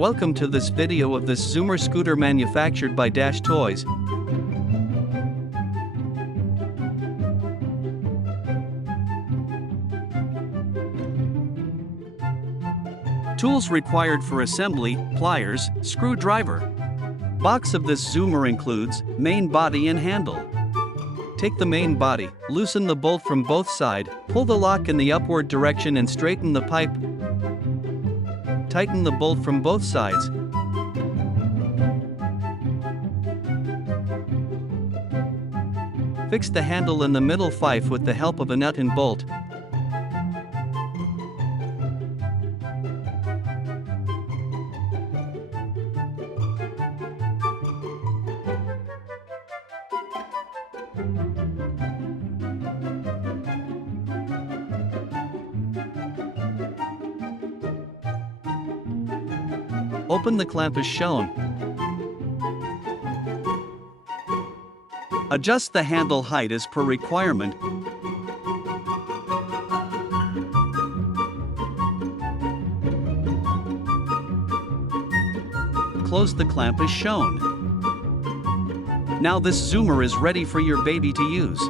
Welcome to this video of this Zoomer scooter manufactured by Dash Toys. Tools required for assembly: pliers, screwdriver. Box of this Zoomer includes main body and handle. Take the main body, loosen the bolt from both sides, pull the lock in the upward direction and straighten the pipe. Tighten the bolt from both sides. Fix the handle in the middle fife with the help of a nut and bolt. Open the clamp as shown. Adjust the handle height as per requirement. Close the clamp as shown. Now this Zoomer is ready for your baby to use.